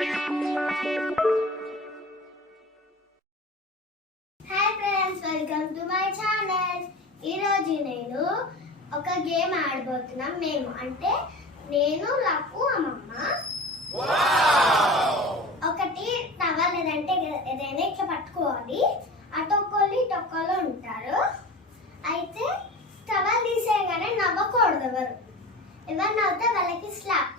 Hi friends welcome to my channel ఈరోజు నేను ఒక గేమ్ ఆడబోతున్నాం. మేము అంటే నేను లక్కు అమ్మమ్మ. ఒకటి టవల్ ఏదంటే ఏదైనా ఇట్లా పట్టుకోవాలి. అటొక్కళ్ళు ఇటొక్కళ్ళు ఉంటారు. అయితే టవల్ తీసేయగానే నవ్వకూడదు ఎవరు. ఎవరు నవ్వుతే వాళ్ళకి స్లాప్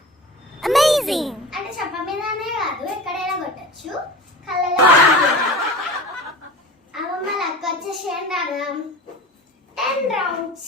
అమేజింగ్ అంటే చెప్ప మీదనే కాదు ఎక్కడైనా కొట్టచ్చు. కళ్ళలో అమ్మమ్మ లక్క వచ్చేసి ఏంటన్నా టెన్ రౌండ్స్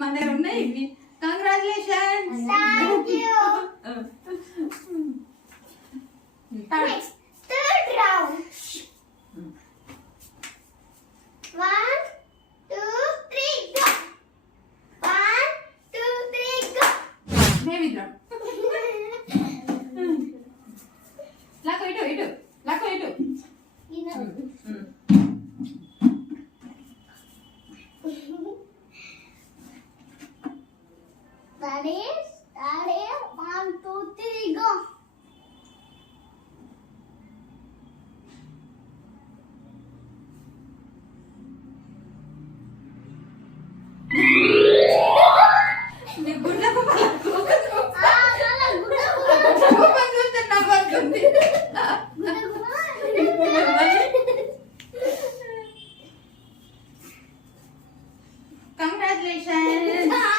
మన ఉన్నాయి ఇవి congratulations thank you haftaya video. Congratulations!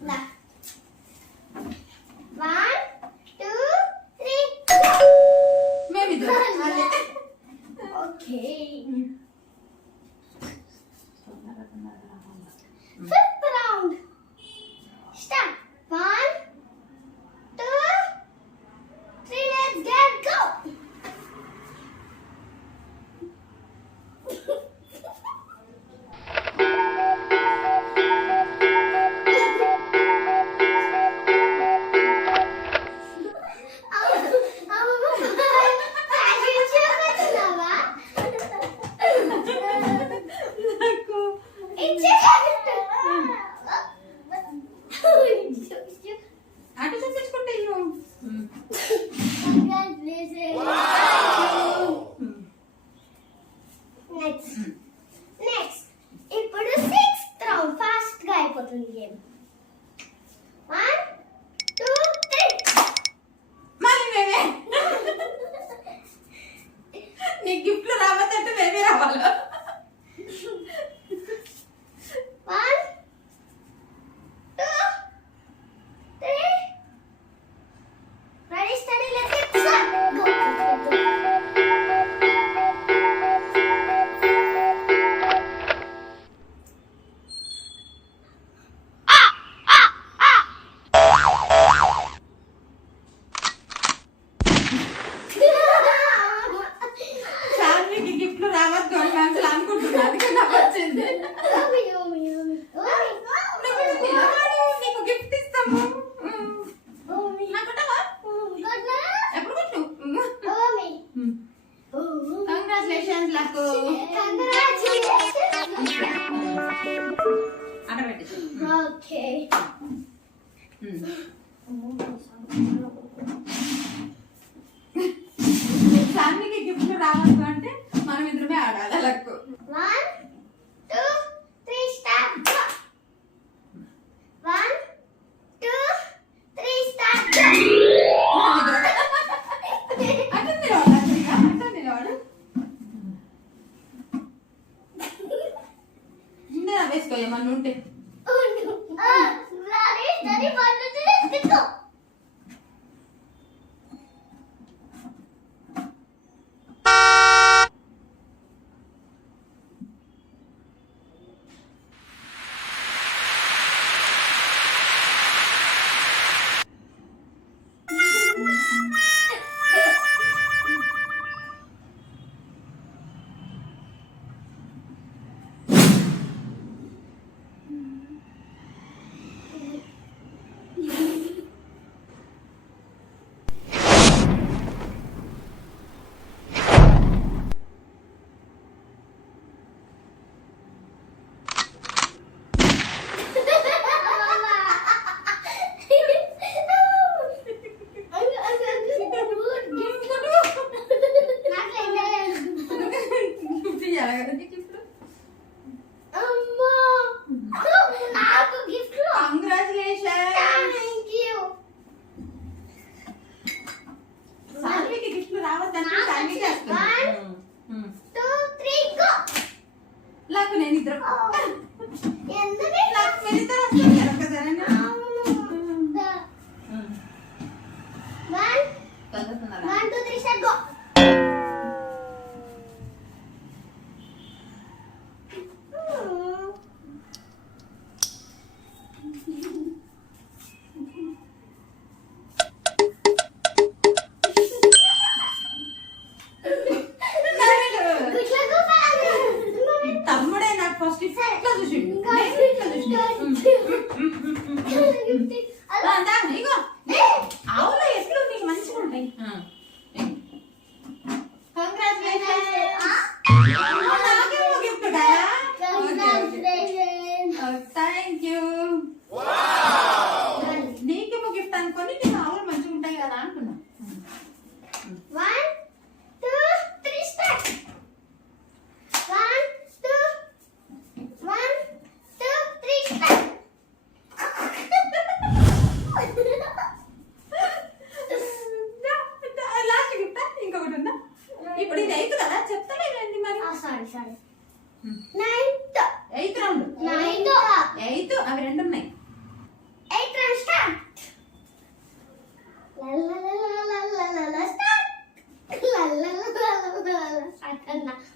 Да. Gdzie ఏమన్నా ఉంటే Mama! 来，你家哪一个？ninth. Eighth round. Ninth. Eighth అవి రెండు ఉన్నాయి. Eighth round start. Start.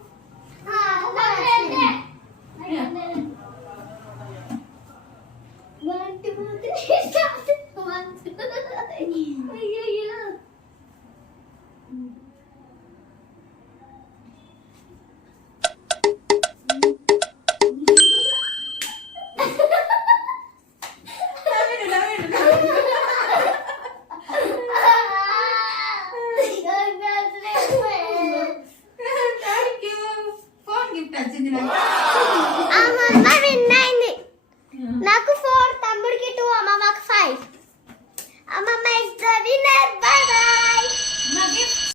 Yeah.